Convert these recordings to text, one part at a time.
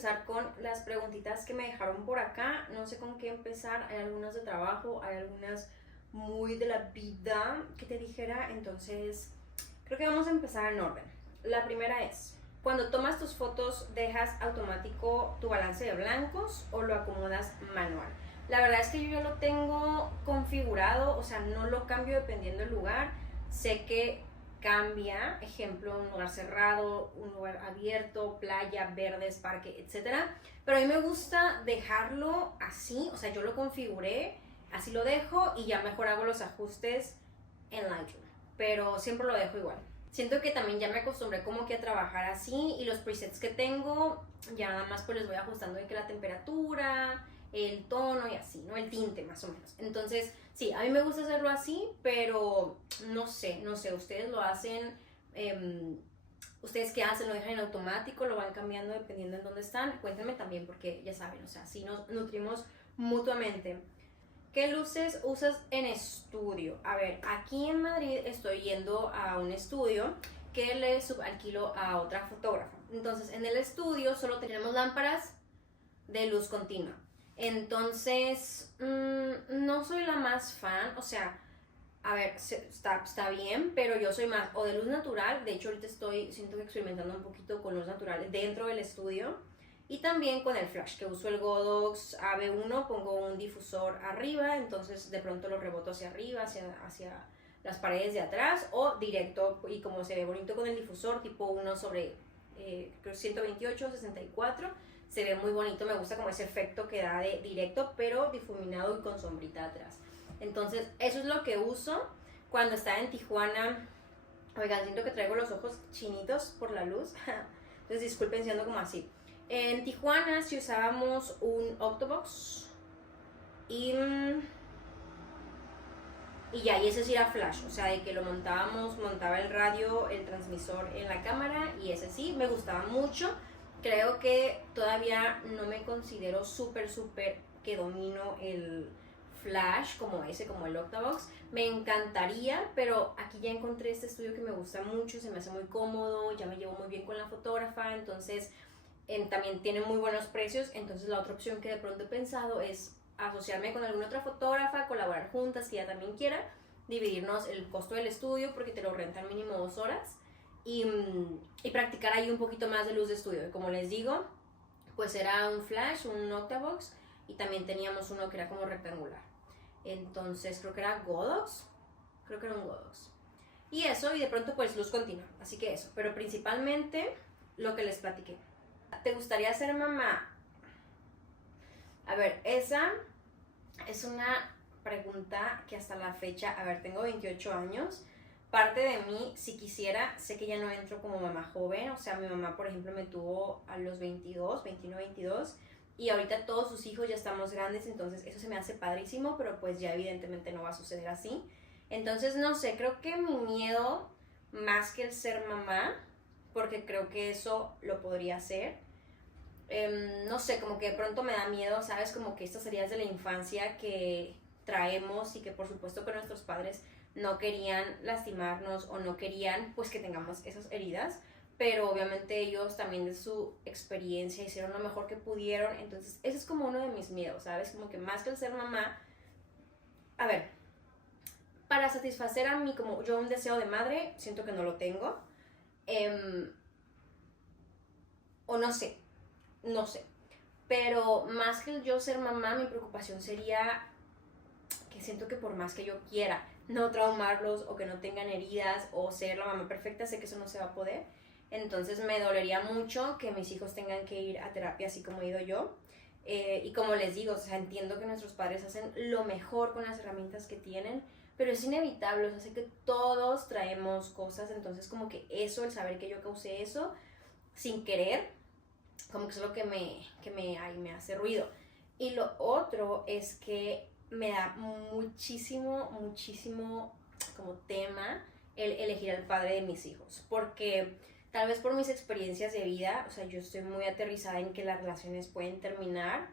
empezar con las preguntitas que me dejaron por acá. No sé con qué empezar. Hay algunas de trabajo, hay algunas muy de la vida que te dijera. Entonces, creo que vamos a empezar en orden. La primera es, cuando tomas tus fotos, ¿dejas automático tu balance de blancos o lo acomodas manual? La verdad es que yo ya lo tengo configurado, o sea, no lo cambio dependiendo del lugar. Sé que cambia, ejemplo, un lugar cerrado, un lugar abierto, playa, verdes, parque, etcétera. Pero a mí me gusta dejarlo así, o sea, yo lo configuré, así lo dejo y ya mejor hago los ajustes en Lightroom. Pero siempre lo dejo igual. Siento que también ya me acostumbré como que a trabajar así y los presets que tengo ya nada más pues les voy ajustando de que la temperatura, el tono y así, ¿no? El tinte más o menos. Entonces, sí, a mí me gusta hacerlo así, pero no sé, ustedes lo hacen, ustedes qué hacen, lo dejan en automático, lo van cambiando dependiendo en dónde están. Cuéntenme también porque ya saben, o sea, si nos nutrimos mutuamente. ¿Qué luces usas en estudio? A ver, aquí en Madrid estoy yendo a un estudio que le subalquilo a otra fotógrafa. Entonces, en el estudio solo tenemos lámparas de luz continua. Entonces, no soy la más fan, o sea, a ver, está bien, pero yo soy más o de luz natural. De hecho, ahorita siento que experimentando un poquito con luz natural dentro del estudio. Y también con el flash, que uso el Godox AB1, pongo un difusor arriba, entonces de pronto lo reboto hacia arriba, hacia las paredes de atrás, o directo, y como se ve bonito con el difusor, tipo 1 sobre creo 128, 64, se ve muy bonito, me gusta como ese efecto que da de directo, pero difuminado y con sombrita atrás. Entonces, eso es lo que uso cuando estaba en Tijuana. Oigan, siento que traigo los ojos chinitos por la luz, entonces disculpen siendo como así. En Tijuana si usábamos un Octobox y ya, y ese sí era flash, o sea, de que lo montaba el radio, el transmisor en la cámara y ese sí, me gustaba mucho. Creo que todavía no me considero súper que domino el flash como ese, como el Octavox. Me encantaría, pero aquí ya encontré este estudio que me gusta mucho, se me hace muy cómodo, ya me llevo muy bien con la fotógrafa, entonces también tiene muy buenos precios. Entonces la otra opción que de pronto he pensado es asociarme con alguna otra fotógrafa, colaborar juntas que ella también quiera, dividirnos el costo del estudio porque te lo rentan mínimo 2 horas y practicar ahí un poquito más de luz de estudio. Y como les digo, pues era un flash, un Octavox y también teníamos uno que era como rectangular. Entonces creo que era Godox, creo que era un Godox. Y eso, y de pronto pues luz continua, así que eso, pero principalmente lo que les platiqué. ¿Te gustaría ser mamá? A ver, esa es una pregunta que hasta la fecha, a ver, tengo 28 años. Parte de mí, si quisiera, sé que ya no entro como mamá joven. O sea, mi mamá, por ejemplo, me tuvo a los 22, 21, 22. Y ahorita todos sus hijos ya estamos grandes, entonces eso se me hace padrísimo, pero pues ya evidentemente no va a suceder así. Entonces, no sé, creo que mi miedo, más que el ser mamá, porque creo que eso lo podría hacer, no sé, como que de pronto me da miedo, ¿sabes? Como que estas heridas de la infancia que traemos y que por supuesto que nuestros padres no querían lastimarnos o no querían pues que tengamos esas heridas, pero obviamente ellos también de su experiencia hicieron lo mejor que pudieron. Entonces ese es como uno de mis miedos, ¿sabes? Como que más que el ser mamá, a ver, para satisfacer a mí como yo un deseo de madre, siento que no lo tengo, o no sé. Pero más que yo ser mamá, mi preocupación sería que siento que por más que yo quiera no traumarlos o que no tengan heridas o ser la mamá perfecta, sé que eso no se va a poder. Entonces me dolería mucho que mis hijos tengan que ir a terapia así como he ido yo. Y como les digo, o sea, entiendo que nuestros padres hacen lo mejor con las herramientas que tienen, pero es inevitable, o sea, sé que todos traemos cosas, entonces como que eso, el saber que yo causé eso sin querer, como que es lo que me hace ruido. Y lo otro es que me da muchísimo como tema el elegir al padre de mis hijos, porque tal vez por mis experiencias de vida, o sea, yo estoy muy aterrizada en que las relaciones pueden terminar,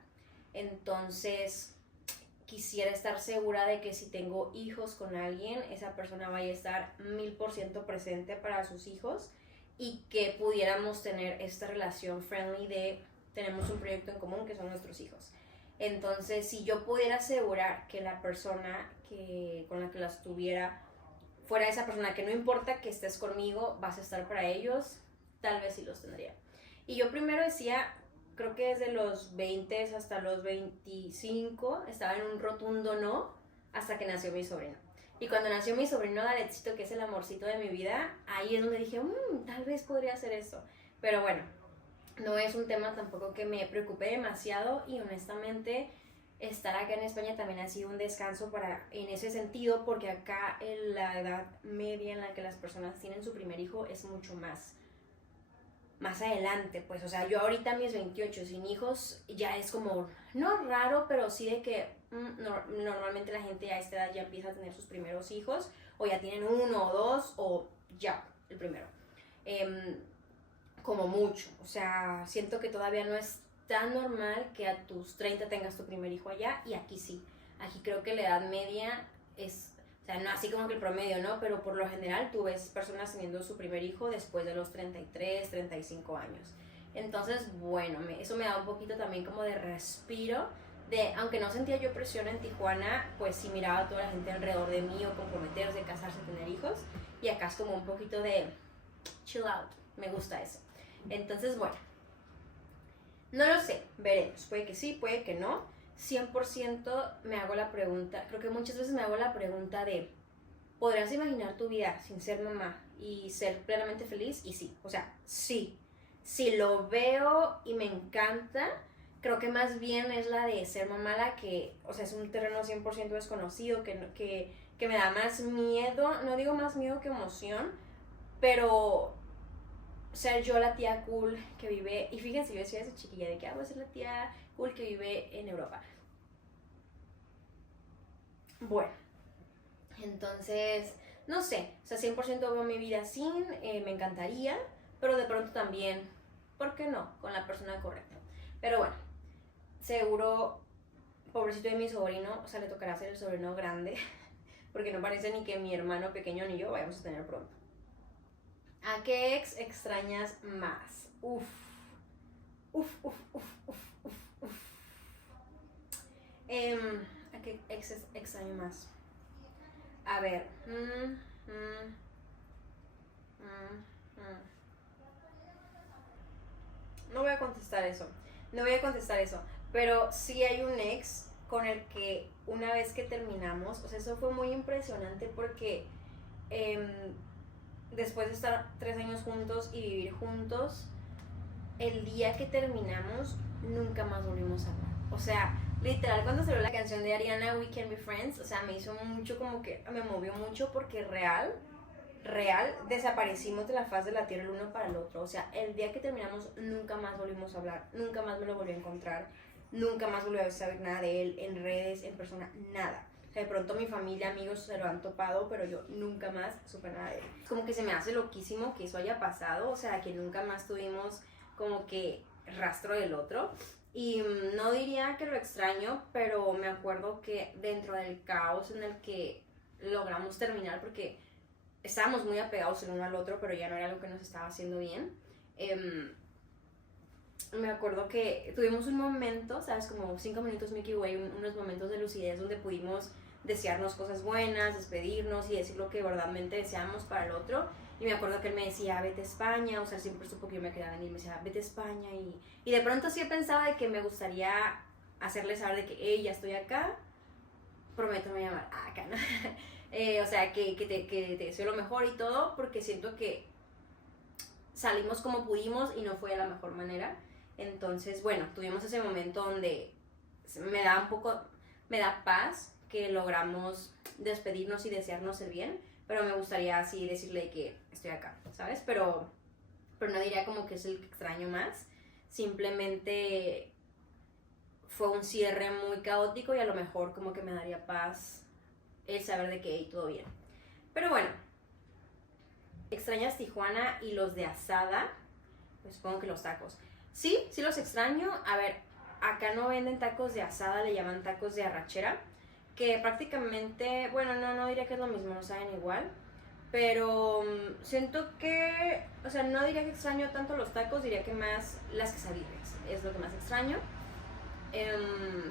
entonces quisiera estar segura de que si tengo hijos con alguien, esa persona vaya a estar 1000% presente para sus hijos y que pudiéramos tener esta relación friendly de tenemos un proyecto en común que son nuestros hijos. Entonces, si yo pudiera asegurar que la persona con la que las tuviera fuera esa persona que no importa que estés conmigo, vas a estar para ellos, tal vez sí los tendría. Y yo primero decía, creo que desde los 20 hasta los 25 estaba en un rotundo no, hasta que nació mi sobrino. Y cuando nació mi sobrino Daletcito, que es el amorcito de mi vida, ahí es donde dije, tal vez podría hacer eso. Pero bueno, no es un tema tampoco que me preocupe demasiado, y honestamente estar acá en España también ha sido un descanso en ese sentido, porque acá la edad media en la que las personas tienen su primer hijo es mucho más adelante, pues, o sea, yo ahorita a mis 28 sin hijos ya es como, no raro, pero sí de que normalmente la gente a esta edad ya empieza a tener sus primeros hijos, o ya tienen uno o dos, o ya, el primero. Como mucho, o sea, siento que todavía no es tan normal que a tus 30 tengas tu primer hijo allá, y aquí sí. Aquí creo que la edad media es, o sea, no así como que el promedio, ¿no? Pero por lo general tú ves personas teniendo su primer hijo después de los 33, 35 años. Entonces, bueno, eso me da un poquito también como de respiro, aunque no sentía yo presión en Tijuana, pues sí miraba a toda la gente alrededor de mí, o comprometerse, casarse, tener hijos, y acá es como un poquito de chill out, me gusta eso. Entonces, bueno, no lo sé, veremos, puede que sí, puede que no. 100% me hago la pregunta, creo que muchas veces me hago la pregunta de, ¿podrías imaginar tu vida sin ser mamá y ser plenamente feliz? Y sí, o sea, sí, lo veo y me encanta. Creo que más bien es la de ser mamá la que, o sea, es un terreno 100% desconocido, que me da más miedo, no digo más miedo que emoción, pero ser yo la tía cool que vive, y fíjense, yo decía a esa chiquilla de que voy a ser la tía cool que vive en Europa. Bueno, entonces, no sé, o sea, 100% veo mi vida sin, me encantaría, pero de pronto también, ¿por qué no? Con la persona correcta. Pero bueno, seguro, pobrecito de mi sobrino, o sea, le tocará ser el sobrino grande, porque no parece ni que mi hermano pequeño ni yo vayamos a tener pronto. ¿A qué ex extrañas más? Uf. ¿A qué ex extraño más? A ver. No voy a contestar eso. Pero sí hay un ex con el que una vez que terminamos, o sea, eso fue muy impresionante porque después de estar 3 años juntos y vivir juntos, el día que terminamos, nunca más volvimos a hablar. O sea, literal, cuando salió la canción de Ariana, We Can Be Friends, o sea, me hizo mucho, como que me movió mucho, porque real, desaparecimos de la faz de la tierra el uno para el otro. O sea, el día que terminamos, nunca más volvimos a hablar, nunca más me lo volví a encontrar, nunca más volví a saber nada de él, en redes, en persona, nada. O sea, de pronto mi familia, amigos se lo han topado, pero yo nunca más supe nada de él. Como que se me hace loquísimo que eso haya pasado, o sea, que nunca más tuvimos como que rastro del otro. Y no diría que lo extraño, pero me acuerdo que dentro del caos en el que logramos terminar, porque estábamos muy apegados el uno al otro, pero ya no era algo que nos estaba haciendo bien, me acuerdo que tuvimos un momento, ¿sabes? Como 5 minutos Milky Way, unos momentos de lucidez donde pudimos desearnos cosas buenas, despedirnos y decir lo que verdaderamente deseábamos para el otro. Y me acuerdo que él me decía, vete a España, o sea, siempre supo que yo me quedaba venir, me decía, vete a España. Y de pronto sí pensaba de que me gustaría hacerle saber de que, hey, ya estoy acá, prometo me llamar acá, ¿no? O sea, que te deseo lo mejor y todo, porque siento que salimos como pudimos y no fue de la mejor manera. Entonces, bueno, tuvimos ese momento donde me da paz que logramos despedirnos y desearnos el bien, pero me gustaría así decirle que estoy acá, ¿sabes? Pero no diría como que es el que extraño más, simplemente fue un cierre muy caótico y a lo mejor como que me daría paz el saber de que hey, todo bien. Pero bueno, ¿extrañas Tijuana y los de asada? Pues supongo que los tacos. Sí los extraño. A ver, acá no venden tacos de asada, le llaman tacos de arrachera, que prácticamente, bueno, no diría que es lo mismo, no saben igual, Pero siento que, o sea, no diría que extraño tanto los tacos, diría que más las quesadillas, es lo que más extraño.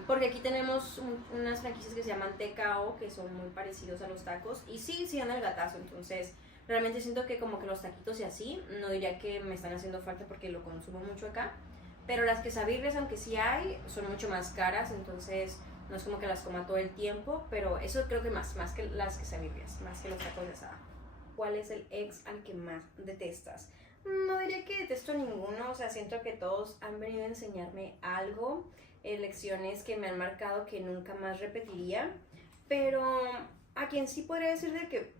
Porque aquí tenemos unas franquicias que se llaman TKO, que son muy parecidos a los tacos, y sí, sí dan el gatazo, entonces realmente siento que como que los taquitos y así, no diría que me están haciendo falta porque lo consumo mucho acá, pero las quesabirrias, aunque sí hay, son mucho más caras, entonces no es como que las coma todo el tiempo, pero eso creo que más que las quesabirrias, más que los tacos de asada. ¿Cuál es el ex al que más detestas? No diría que detesto ninguno, o sea, siento que todos han venido a enseñarme algo, lecciones que me han marcado que nunca más repetiría, pero a quien sí podría decir de que,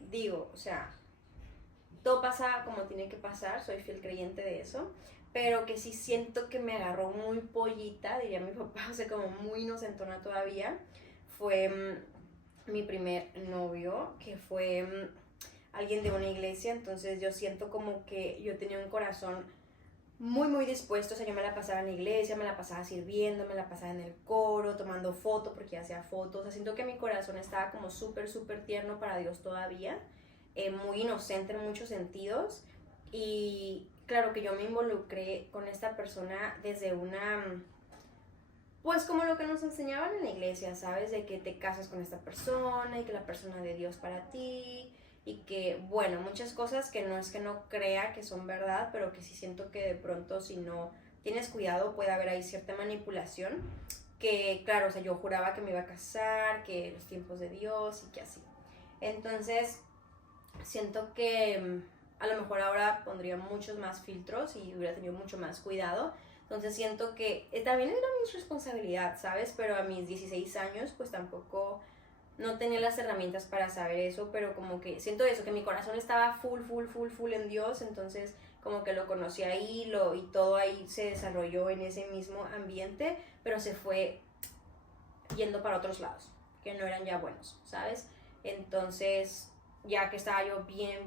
digo, o sea, todo pasa como tiene que pasar, soy fiel creyente de eso, pero que sí siento que me agarró muy pollita, diría mi papá, o sea, como muy inocentona todavía, fue mi primer novio, que fue alguien de una iglesia, entonces yo siento como que yo tenía un corazón muy dispuesto, o sea, yo me la pasaba en la iglesia, me la pasaba sirviendo, me la pasaba en el coro, tomando fotos, porque hacía fotos, o sea, siento que mi corazón estaba como súper tierno para Dios todavía, muy inocente en muchos sentidos, y claro que yo me involucré con esta persona desde una, pues como lo que nos enseñaban en la iglesia, ¿sabes? De que te casas con esta persona y que la persona de Dios para ti y que, bueno, muchas cosas que no es que no crea que son verdad, pero que sí siento que de pronto si no tienes cuidado puede haber ahí cierta manipulación, que claro, o sea, yo juraba que me iba a casar, que los tiempos de Dios y que así. Entonces, siento que a lo mejor ahora pondría muchos más filtros y hubiera tenido mucho más cuidado. Entonces siento que también era mi responsabilidad, ¿sabes? Pero a mis 16 años pues tampoco no tenía las herramientas para saber eso, pero como que siento eso, que mi corazón estaba full en Dios, entonces como que lo conocí ahí y todo ahí se desarrolló en ese mismo ambiente, pero se fue yendo para otros lados, que no eran ya buenos, ¿sabes? Entonces, ya que estaba yo bien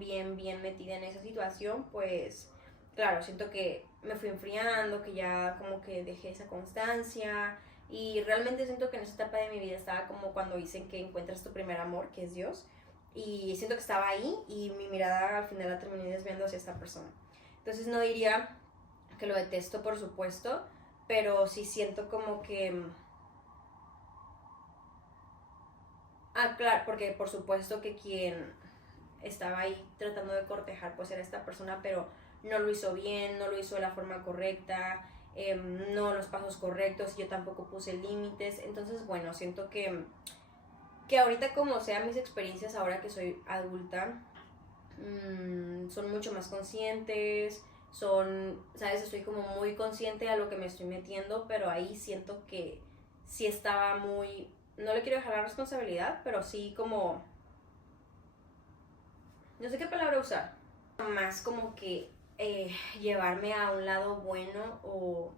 metida en esa situación, pues, claro, siento que me fui enfriando, que ya como que dejé esa constancia y realmente siento que en esa etapa de mi vida estaba como cuando dicen que encuentras tu primer amor, que es Dios, y siento que estaba ahí y mi mirada al final la terminé desviando hacia esta persona. Entonces no diría que lo detesto, por supuesto, pero sí siento como que claro, porque por supuesto que quien estaba ahí tratando de cortejar pues era esta persona, pero no lo hizo bien, no lo hizo de la forma correcta, no los pasos correctos, yo tampoco puse límites, entonces bueno, siento que ahorita como sea mis experiencias ahora que soy adulta, son mucho más conscientes, sabes, estoy como muy consciente a lo que me estoy metiendo, pero ahí siento que sí estaba muy, no le quiero dejar la responsabilidad, pero sí como, no sé qué palabra usar, más como que llevarme a un lado bueno o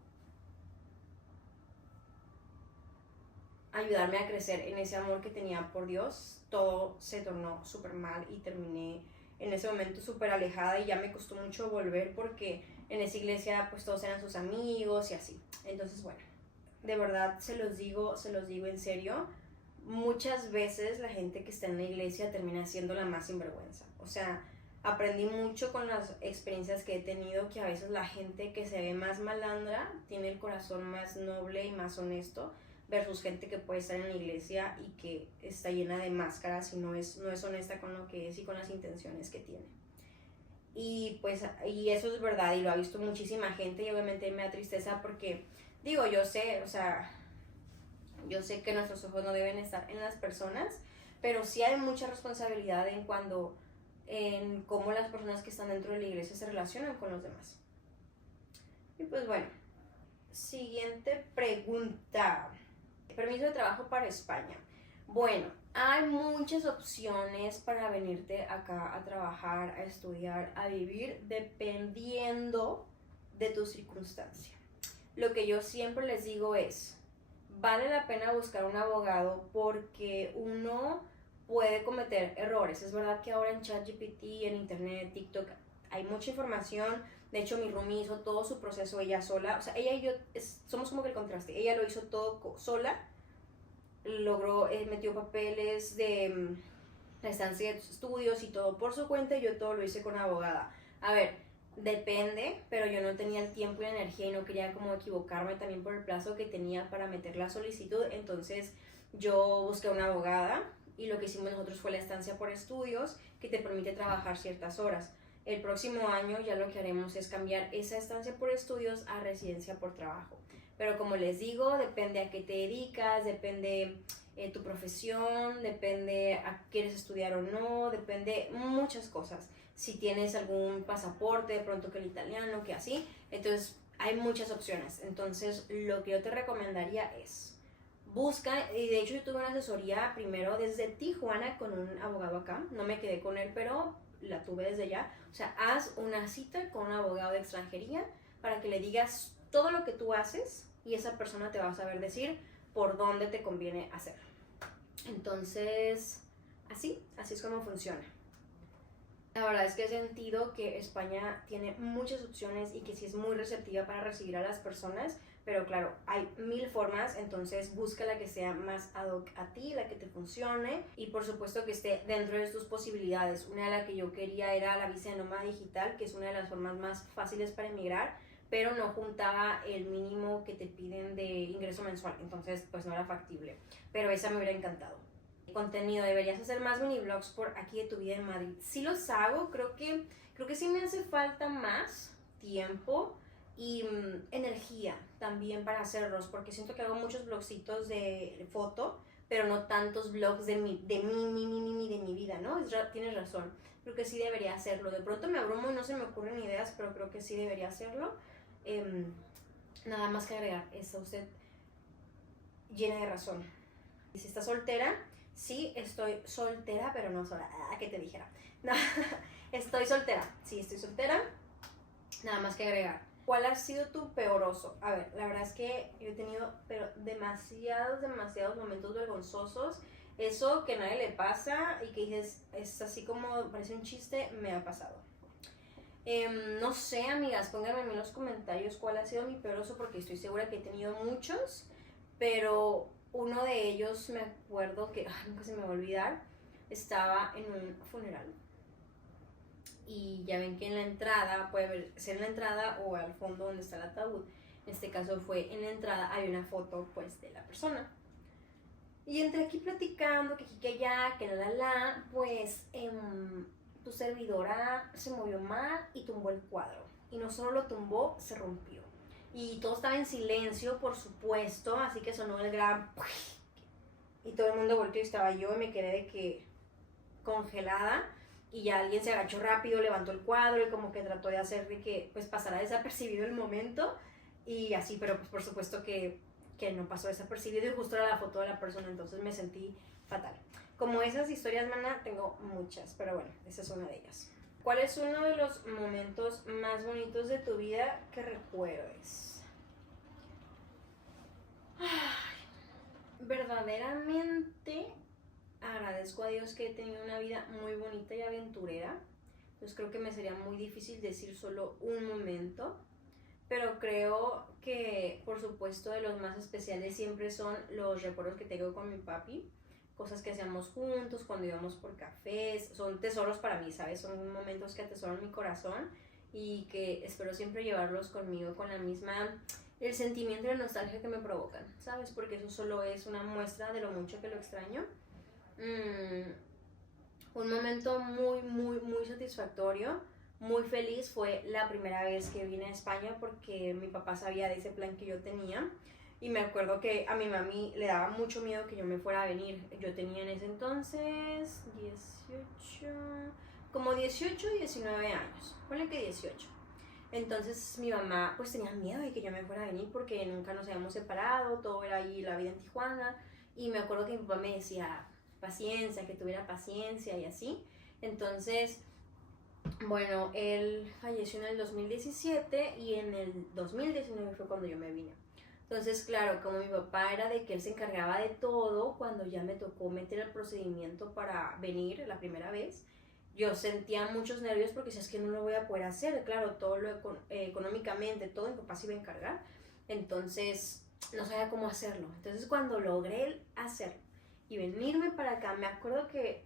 ayudarme a crecer en ese amor que tenía por Dios, todo se tornó súper mal y terminé en ese momento súper alejada y ya me costó mucho volver porque en esa iglesia pues todos eran sus amigos y así. Entonces bueno, de verdad se los digo en serio, muchas veces la gente que está en la iglesia termina siendo la más sinvergüenza. O sea, aprendí mucho con las experiencias que he tenido que a veces la gente que se ve más malandra tiene el corazón más noble y más honesto versus gente que puede estar en la iglesia y que está llena de máscaras y no es honesta con lo que es y con las intenciones que tiene. Y pues, y eso es verdad y lo ha visto muchísima gente y obviamente me da tristeza porque, digo, yo sé, o sea, yo sé que nuestros ojos no deben estar en las personas, pero sí hay mucha responsabilidad en cómo las personas que están dentro de la iglesia se relacionan con los demás. Y pues bueno, siguiente pregunta. Permiso de trabajo para España. Bueno, hay muchas opciones para venirte acá a trabajar, a estudiar, a vivir, dependiendo de tu circunstancia. Lo que yo siempre les digo es, vale la pena buscar un abogado porque uno puede cometer errores. Es verdad que ahora en ChatGPT, en internet, TikTok, hay mucha información. De hecho, mi roomie hizo todo su proceso ella sola. O sea, ella y yo somos como que el contraste. Ella lo hizo todo sola. Logró, metió papeles la estancia de tus estudios y todo por su cuenta, y yo todo lo hice con abogada. A ver, depende, pero yo no tenía el tiempo y la energía y no quería como equivocarme también por el plazo que tenía para meter la solicitud, entonces yo busqué una abogada y lo que hicimos nosotros fue la estancia por estudios que te permite trabajar ciertas horas. El próximo año ya lo que haremos es cambiar esa estancia por estudios a residencia por trabajo. Pero como les digo, depende a qué te dedicas, depende tu profesión, depende a qué quieres estudiar o no, depende muchas cosas. Si tienes algún pasaporte, de pronto que el italiano, que así, entonces hay muchas opciones. Entonces lo que yo te recomendaría es busca, y de hecho yo tuve una asesoría primero desde Tijuana con un abogado acá, no me quedé con él, pero la tuve desde allá. O sea, haz una cita con un abogado de extranjería para que le digas todo lo que tú haces y esa persona te va a saber decir por dónde te conviene hacerlo. Entonces, así es como funciona. La verdad es que he sentido que España tiene muchas opciones y que sí es muy receptiva para recibir a las personas, pero claro, hay 1000 formas, entonces busca la que sea más ad hoc a ti, la que te funcione y por supuesto que esté dentro de tus posibilidades. Una de las que yo quería era la visa de nómada digital, que es una de las formas más fáciles para emigrar, pero no juntaba el mínimo que te piden de ingreso mensual, entonces pues no era factible, pero esa me hubiera encantado. Contenido, deberías hacer más mini vlogs por aquí de tu vida en Madrid. Sí los hago, creo que sí me hace falta más tiempo y energía también para hacerlos, porque siento que hago muchos vlogcitos de foto, pero no tantos vlogs de mi vida, ¿no? Tienes razón, creo que sí debería hacerlo. De pronto me abrumo y no se me ocurren ideas, pero creo que sí debería hacerlo. Nada más que agregar, está usted llena de razón. Si estás soltera, sí, estoy soltera, pero no sola. ¿Qué te dijera? No, estoy soltera. Sí, estoy soltera. Nada más que agregar. ¿Cuál ha sido tu peor oso? A ver, la verdad es que yo he tenido pero demasiados momentos vergonzosos. Eso que a nadie le pasa y que dices, es así como parece un chiste, me ha pasado. No sé, amigas, pónganme en los comentarios cuál ha sido mi peor oso, porque estoy segura que he tenido muchos, pero uno de ellos me acuerdo que nunca se me va a olvidar. Estaba en un funeral y ya ven que en la entrada, puede ser en la entrada o al fondo donde está el ataúd, en este caso fue en la entrada, hay una foto pues de la persona. Y entre aquí platicando, que aquí, que allá, que pues tu servidora se movió mal y tumbó el cuadro. Y no solo lo tumbó, se rompió. Y todo estaba en silencio, por supuesto, así que sonó el gran... Y todo el mundo volteó y estaba yo y me quedé de que congelada. Y ya alguien se agachó rápido, levantó el cuadro y como que trató de hacer de que pues pasara desapercibido el momento. Y así, pero pues por supuesto que no pasó desapercibido y justo era la foto de la persona, entonces me sentí fatal. Como esas historias, mana, tengo muchas, pero bueno, esa es una de ellas. ¿Cuál es uno de los momentos más bonitos de tu vida que recuerdes? Verdaderamente agradezco a Dios que he tenido una vida muy bonita y aventurera. Entonces creo que me sería muy difícil decir solo un momento. Pero creo que, por supuesto, de los más especiales siempre son los recuerdos que tengo con mi papi. Cosas que hacíamos juntos, cuando íbamos por cafés. Son tesoros para mí, ¿sabes? Son momentos que atesoran mi corazón y que espero siempre llevarlos conmigo con la misma... el sentimiento de nostalgia que me provocan, ¿sabes? Porque eso solo es una muestra de lo mucho que lo extraño. Un momento muy satisfactorio, muy feliz fue la primera vez que vine a España, porque mi papá sabía de ese plan que yo tenía y me acuerdo que a mi mami le daba mucho miedo que yo me fuera a venir. Yo tenía en ese entonces 18 y 19 años, ponle que 18. Entonces mi mamá pues tenía miedo de que yo me fuera a venir porque nunca nos habíamos separado, todo era ahí la vida en Tijuana, y me acuerdo que mi papá me decía paciencia, que tuviera paciencia y así. Entonces, bueno, él falleció en el 2017 y en el 2019 fue cuando yo me vine. Entonces, claro, como mi papá era de que él se encargaba de todo, cuando ya me tocó meter el procedimiento para venir la primera vez, yo sentía muchos nervios porque si es que no lo voy a poder hacer, claro, todo lo económicamente, todo mi papá se iba a encargar, entonces no sabía cómo hacerlo. Entonces cuando logré hacerlo y venirme para acá, me acuerdo que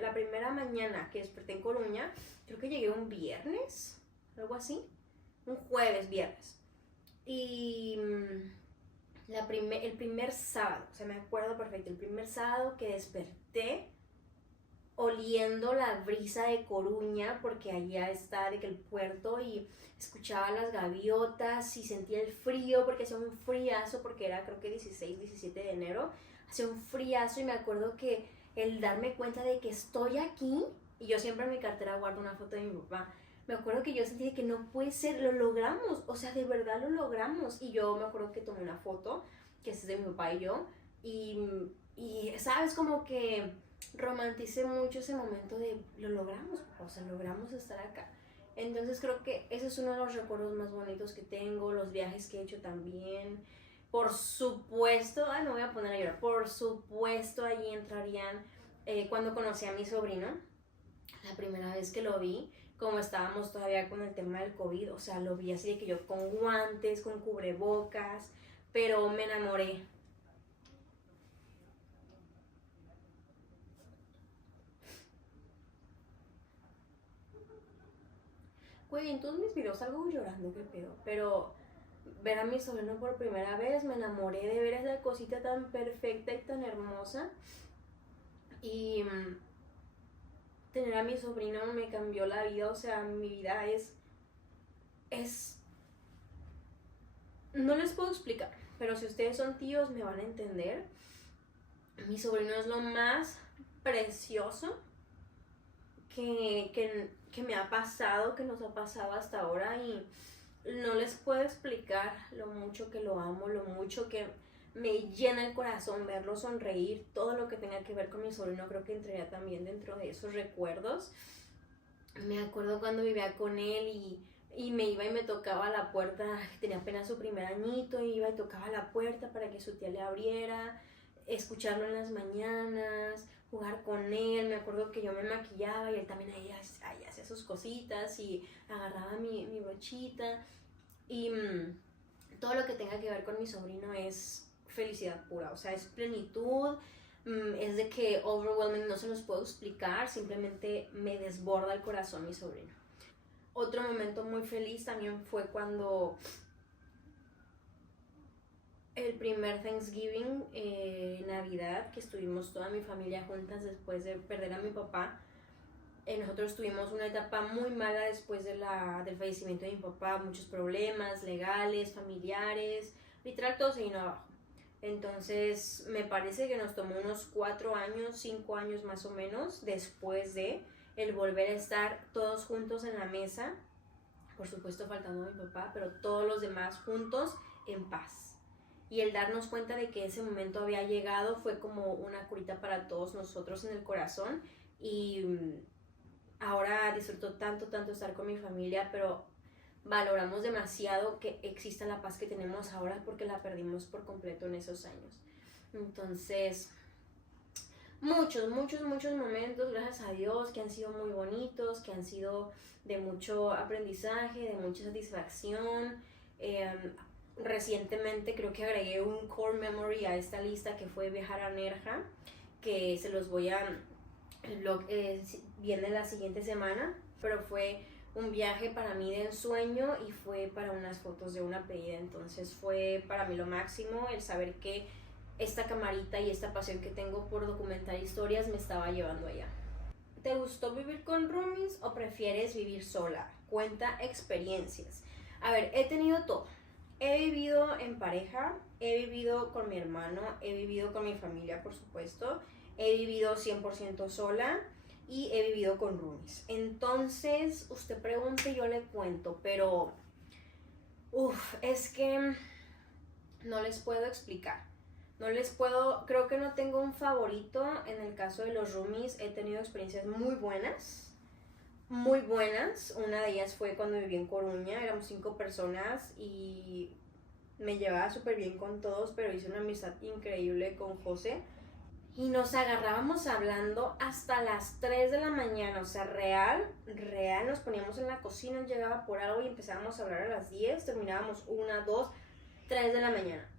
la primera mañana que desperté en Coruña, creo que llegué un viernes, algo así, un jueves, viernes. Y el primer sábado, o sea, me acuerdo perfecto, el primer sábado que desperté oliendo la brisa de Coruña, porque allá está de que el puerto, y escuchaba las gaviotas y sentía el frío, porque hacía un friazo, porque era creo que 16, 17 de enero, hacía un friazo, y me acuerdo que el darme cuenta de que estoy aquí, y yo siempre en mi cartera guardo una foto de mi papá, me acuerdo que yo sentí que no puede ser, lo logramos, o sea, de verdad lo logramos, y yo me acuerdo que tomé una foto, que es de mi papá y yo, y sabes, como que romanticé mucho ese momento de lo logramos, o sea, logramos estar acá. Entonces creo que ese es uno de los recuerdos más bonitos que tengo, los viajes que he hecho también. Por supuesto, me voy a poner a llorar, por supuesto allí entrarían cuando conocí a mi sobrino, la primera vez que lo vi, como estábamos todavía con el tema del COVID, o sea, lo vi así de que yo con guantes, con cubrebocas, pero me enamoré. Güey, en todos mis videos salgo llorando, qué pedo. Pero ver a mi sobrino por primera vez, me enamoré de ver esa cosita tan perfecta y tan hermosa. Y tener a mi sobrino me cambió la vida, o sea, mi vida es... No les puedo explicar, pero si ustedes son tíos me van a entender. Mi sobrino es lo más precioso que me ha pasado, que nos ha pasado hasta ahora, y no les puedo explicar lo mucho que lo amo, lo mucho que me llena el corazón verlo sonreír, todo lo que tenga que ver con mi sobrino creo que entraría también dentro de esos recuerdos. Me acuerdo cuando vivía con él y me iba y me tocaba la puerta, tenía apenas su primer añito, y iba y tocaba la puerta para que su tía le abriera, escucharlo en las mañanas, jugar con él. Me acuerdo que yo me maquillaba y él también ahí hacía sus cositas y agarraba mi brochita. Y todo lo que tenga que ver con mi sobrino es felicidad pura, o sea, es plenitud, es de que overwhelming, no se los puedo explicar, simplemente me desborda el corazón mi sobrino. Otro momento muy feliz también fue cuando el primer Thanksgiving, Navidad, que estuvimos toda mi familia juntas después de perder a mi papá. Nosotros tuvimos una etapa muy mala después del fallecimiento de mi papá, muchos problemas legales, familiares, literal todo se vino abajo. Entonces me parece que nos tomó unos 4 años, 5 años más o menos, después de el volver a estar todos juntos en la mesa, por supuesto faltando a mi papá, pero todos los demás juntos en paz. Y el darnos cuenta de que ese momento había llegado fue como una curita para todos nosotros en el corazón. Y ahora disfruto tanto estar con mi familia, pero valoramos demasiado que exista la paz que tenemos ahora, porque la perdimos por completo en esos años. Entonces, muchos momentos, gracias a Dios, que han sido muy bonitos, que han sido de mucho aprendizaje, de mucha satisfacción. Recientemente creo que agregué un core memory a esta lista, que fue viajar a Nerja, que se los voy a... El vlog viene la siguiente semana, pero fue un viaje para mí de ensueño y fue para unas fotos de una pedida. Entonces fue para mí lo máximo el saber que esta camarita y esta pasión que tengo por documentar historias me estaba llevando allá. ¿Te gustó vivir con roomies o prefieres vivir sola? Cuenta experiencias. A ver, he tenido todo. He vivido en pareja, he vivido con mi hermano, he vivido con mi familia, por supuesto, he vivido 100% sola y he vivido con roomies. Entonces, usted pregunte y yo le cuento, pero es que no les puedo explicar. Creo que no tengo un favorito. En el caso de los roomies he tenido experiencias muy buenas. Muy buenas. Una de ellas fue cuando viví en Coruña, éramos 5 personas y me llevaba súper bien con todos, pero hice una amistad increíble con José. Y nos agarrábamos hablando hasta las 3 de la mañana, o sea, real, nos poníamos en la cocina, él llegaba por algo y empezábamos a hablar a las 10, terminábamos 1, 2, 3 de la mañana.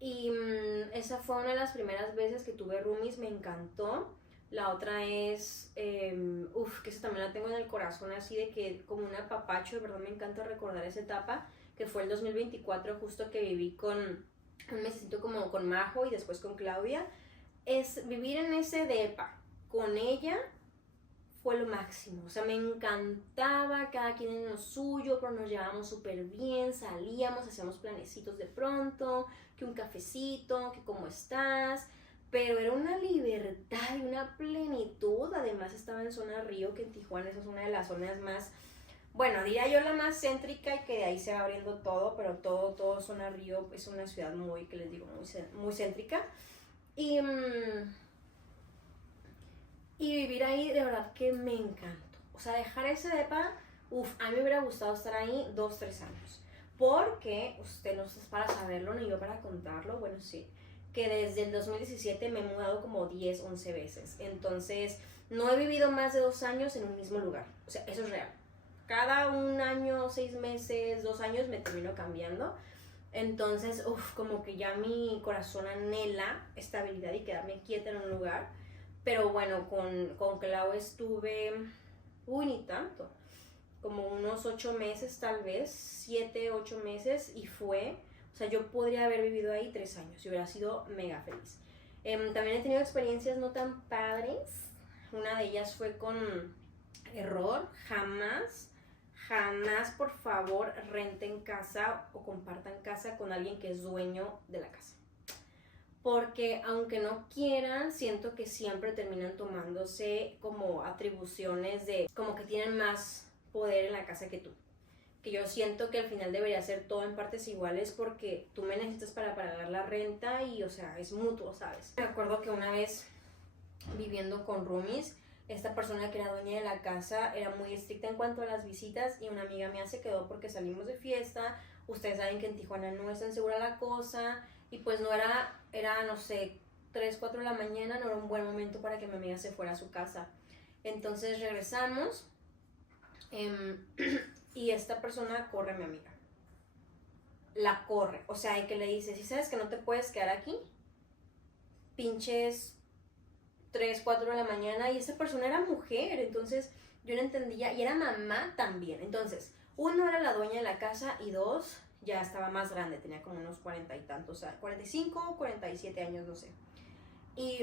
Y esa fue una de las primeras veces que tuve roomies, me encantó, La otra es, que esa también la tengo en el corazón, así de que como un apapacho, de verdad me encanta recordar esa etapa, que fue el 2024, justo que viví un mesito como con Majo y después con Claudia. Es vivir en ese depa con ella fue lo máximo, o sea, me encantaba, cada quien en lo suyo, pero nos llevábamos súper bien, salíamos, hacíamos planecitos de pronto, que un cafecito, que cómo estás, pero era una libertad y una plenitud. Además estaba en zona Río, que en Tijuana esa es una de las zonas más, bueno, diría yo la más céntrica, y que de ahí se va abriendo todo, pero todo zona Río es una ciudad muy, que les digo, muy céntrica. Y, y vivir ahí de verdad que me encantó. O sea, dejar ese depa, a mí me hubiera gustado estar ahí 2, 3 años. Porque, usted no es para saberlo ni yo para contarlo, bueno, sí, que desde el 2017 me he mudado como 10, 11 veces. Entonces, no he vivido más de 2 años en un mismo lugar. O sea, eso es real. Cada un año, 6 meses, 2 años me termino cambiando. Entonces, como que ya mi corazón anhela estabilidad y quedarme quieta en un lugar. Pero bueno, con Clau estuve, ni tanto, como unos 8 meses tal vez, 7, 8 meses, y o sea, yo podría haber vivido ahí 3 años y hubiera sido mega feliz. También he tenido experiencias no tan padres. Una de ellas fue con error. Jamás, por favor, renten casa o compartan casa con alguien que es dueño de la casa. Porque aunque no quieran, siento que siempre terminan tomándose como atribuciones de como que tienen más poder en la casa que tú. Que yo siento que al final debería ser todo en partes iguales, porque tú me necesitas para pagar la renta y, o sea, es mutuo, ¿sabes? Me acuerdo que una vez viviendo con roomies, esta persona que era dueña de la casa era muy estricta en cuanto a las visitas, y una amiga mía se quedó porque salimos de fiesta. Ustedes saben que en Tijuana no es tan segura la cosa, y pues no era no sé, 3, 4 de la mañana, no era un buen momento para que mi amiga se fuera a su casa. Entonces regresamos, y esta persona corre a mi amiga. La corre, o sea, y que le dice, si sabes que no te puedes quedar aquí, pinches 3, 4 de la mañana. Y esa persona era mujer, entonces yo no entendía, y era mamá también. Entonces, uno, era la dueña de la casa, y dos, ya estaba más grande, tenía como unos 40 y tantos, o sea, 45, 47 años, no sé. Y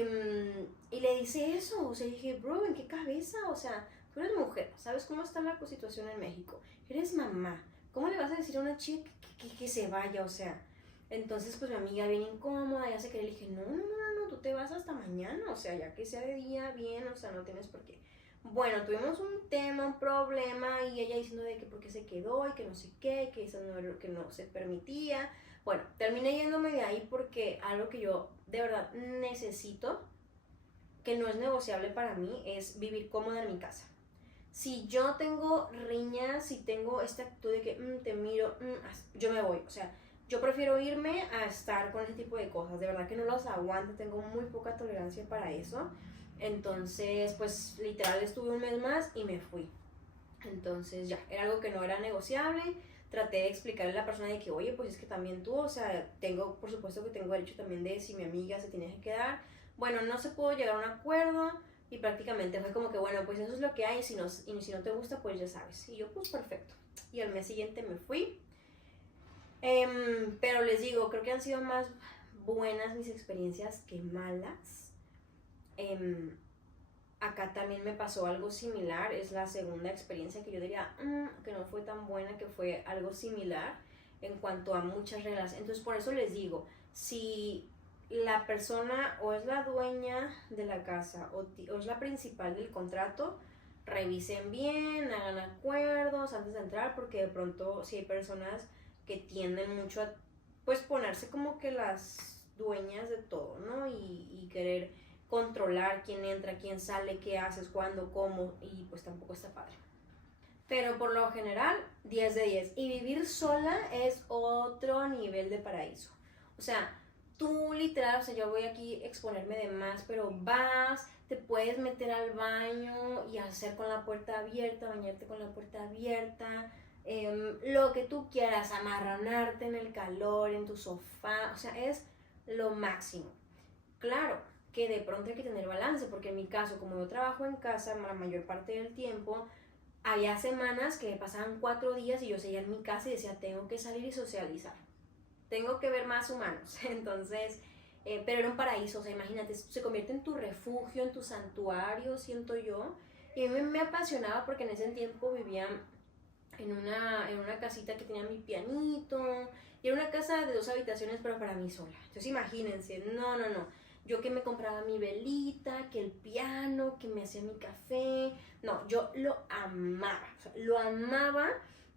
le dice eso, o sea, dije, bro, ¿en qué cabeza? O sea, tú eres mujer, ¿sabes cómo está la situación en México? Eres mamá, ¿cómo le vas a decir a una chica que se vaya? O sea, entonces pues mi amiga bien incómoda, ya se quería, le dije, no, tú te vas hasta mañana, o sea, ya que sea de día, bien, o sea, no tienes por qué. Bueno, tuvimos un tema, un problema, y ella diciendo de que por qué se quedó y que no sé qué, que eso no era lo que no se permitía. Bueno, terminé yéndome de ahí porque algo que yo de verdad necesito, que no es negociable para mí, es vivir cómoda en mi casa. Si yo tengo riñas, si tengo esta actitud de que te miro, yo me voy. O sea, yo prefiero irme a estar con ese tipo de cosas. De verdad que no los aguanto, tengo muy poca tolerancia para eso. Entonces, pues literal estuve un mes más y me fui. Entonces ya, era algo que no era negociable. Traté de explicarle a la persona de que, oye, pues es que también tú, o sea, por supuesto que tengo derecho también de si mi amiga se tiene que quedar. Bueno, no se pudo llegar a un acuerdo, y prácticamente fue como que, bueno, pues eso es lo que hay, y si no te gusta, pues ya sabes. Y yo, pues perfecto. Y al mes siguiente me fui. Pero les digo, creo que han sido más buenas mis experiencias que malas. Acá también me pasó algo similar, es la segunda experiencia que yo diría que no fue tan buena, que fue algo similar en cuanto a muchas reglas. Entonces por eso les digo, si la persona o es la dueña de la casa o es la principal del contrato, revisen bien, hagan acuerdos antes de entrar, porque de pronto si hay personas que tienden mucho a pues ponerse como que las dueñas de todo, ¿no? Y querer controlar quién entra, quién sale, qué haces, cuándo, cómo, y pues tampoco está padre. Pero por lo general, 10 de 10. Y vivir sola es otro nivel de paraíso. O sea, tú literal, o sea, yo voy aquí a exponerme de más, pero vas, te puedes meter al baño y hacer con la puerta abierta, bañarte con la puerta abierta, lo que tú quieras, amarranarte en el calor, en tu sofá, o sea, es lo máximo. Claro, que de pronto hay que tener balance, porque en mi caso, como yo trabajo en casa la mayor parte del tiempo, había semanas que me pasaban 4 días y yo seguía en mi casa y decía, tengo que salir y socializar, tengo que ver más humanos. Entonces, pero era un paraíso, o sea, imagínate, se convierte en tu refugio, en tu santuario, siento yo. Y a mí me apasionaba porque en ese tiempo vivía en una casita que tenía mi pianito, y era una casa de 2 habitaciones, pero para mí sola. Entonces imagínense, no, no, no. Yo que me compraba mi velita, que el piano, que me hacía mi café. No, yo lo amaba, o sea, lo amaba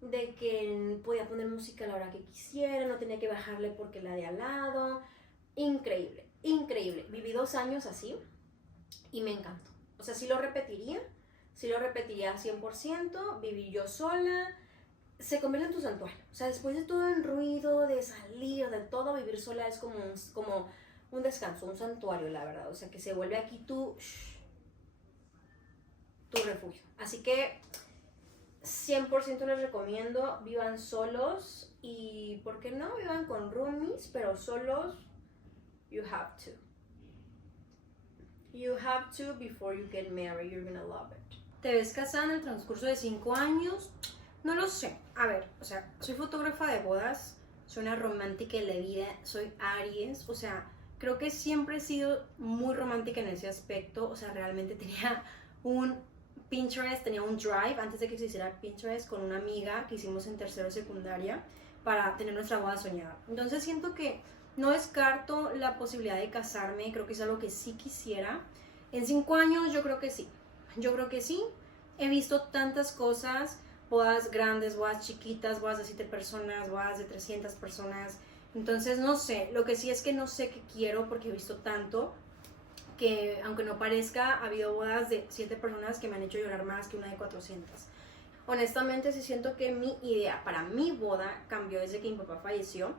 de que podía poner música a la hora que quisiera, no tenía que bajarle porque la de al lado. Increíble, increíble. Viví 2 años así y me encantó. O sea, sí lo repetiría 100%, vivir yo sola, se convierte en tu santuario. O sea, después de todo el ruido, de salir, de todo, vivir sola es como un descanso, un santuario, la verdad. O sea, que se vuelve aquí tu refugio. Así que 100% les recomiendo, vivan solos y, ¿por qué no? Vivan con roomies, pero solos, you have to. You have to before you get married, you're gonna love it. ¿Te ves casada en el transcurso de 5 años? No lo sé. A ver, o sea, soy fotógrafa de bodas, soy una romántica de la vida, soy Aries, o sea, creo que siempre he sido muy romántica en ese aspecto, o sea, realmente tenía un Pinterest, tenía un drive antes de que se hiciera Pinterest con una amiga que hicimos en tercero de secundaria para tener nuestra boda soñada. Entonces siento que no descarto la posibilidad de casarme, creo que es algo que sí quisiera. En 5 años yo creo que sí. Yo creo que sí, he visto tantas cosas, bodas grandes, bodas chiquitas, bodas de 7 personas, bodas de 300 personas, entonces no sé, lo que sí es que no sé qué quiero porque he visto tanto que aunque no parezca, ha habido bodas de 7 personas que me han hecho llorar más que una de 400. Honestamente sí siento que mi idea para mi boda cambió desde que mi papá falleció,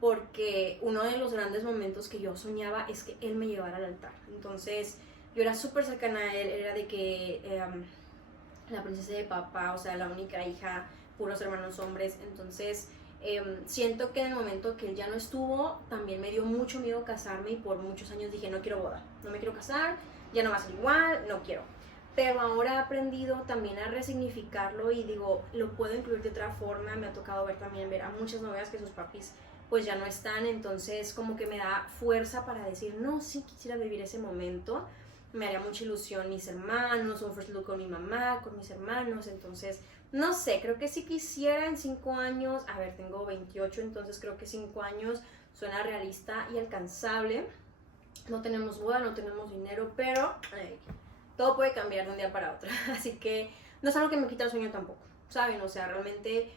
porque uno de los grandes momentos que yo soñaba es que él me llevara al altar, entonces yo era súper cercana a él, era de que la princesa de papá, o sea, la única hija, puros hermanos hombres, entonces siento que en el momento que él ya no estuvo, también me dio mucho miedo casarme y por muchos años dije, no quiero boda, no me quiero casar, ya no va a ser igual, no quiero. Pero ahora he aprendido también a resignificarlo y digo, lo puedo incluir de otra forma, me ha tocado ver a muchas novias que sus papis pues ya no están, entonces como que me da fuerza para decir, no, sí quisiera vivir ese momento, me haría mucha ilusión mis hermanos, un first look con mi mamá, con mis hermanos, entonces, no sé, creo que si quisiera en 5 años, a ver, tengo 28, entonces creo que 5 años suena realista y alcanzable, no tenemos boda, no tenemos dinero, pero todo puede cambiar de un día para otro, así que no es algo que me quita el sueño tampoco, ¿saben? O sea, realmente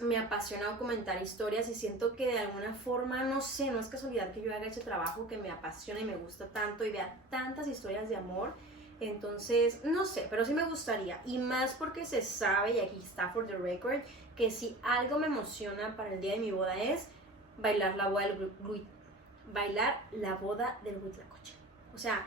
me apasiona documentar historias y siento que de alguna forma, no sé, no es casualidad que yo haga ese trabajo que me apasiona y me gusta tanto y vea tantas historias de amor, entonces, no sé, pero sí me gustaría, y más porque se sabe, y aquí está for the record, que si algo me emociona para el día de mi boda es bailar la boda del Huitlacoche. O sea,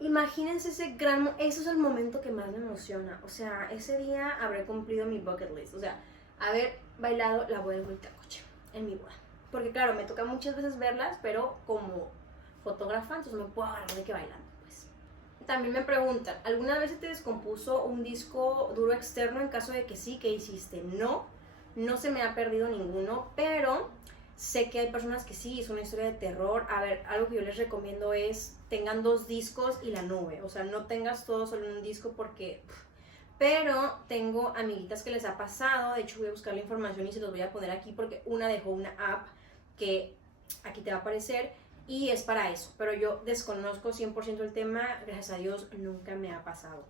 imagínense eso es el momento que más me emociona, o sea, ese día habré cumplido mi bucket list, o sea, haber bailado la boda del Huitlacoche en mi boda, porque claro, me toca muchas veces verlas, pero como fotógrafa, entonces me puedo agarrar de que bailando, pues. También me preguntan, ¿alguna vez se te descompuso un disco duro externo? En caso de que sí, ¿qué hiciste? No, no se me ha perdido ninguno, pero sé que hay personas que sí, es una historia de terror. A ver, algo que yo les recomiendo es tengan 2 discos y la nube, o sea, no tengas todo solo en un disco porque... Pero tengo amiguitas que les ha pasado, de hecho voy a buscar la información y se los voy a poner aquí porque una dejó una app que aquí te va a aparecer y es para eso, pero yo desconozco 100% el tema, gracias a Dios nunca me ha pasado.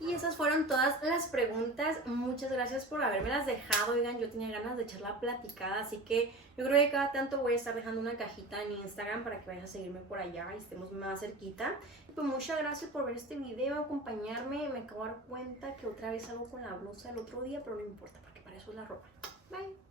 Y esas fueron todas las preguntas, muchas gracias por habermelas dejado, oigan, yo tenía ganas de echar la platicada, así que yo creo que cada tanto voy a estar dejando una cajita en Instagram para que vayan a seguirme por allá y estemos más cerquita. Y pues muchas gracias por ver este video, acompañarme, me acabo de dar cuenta que otra vez salgo con la blusa el otro día, pero no importa porque para eso es la ropa. Bye.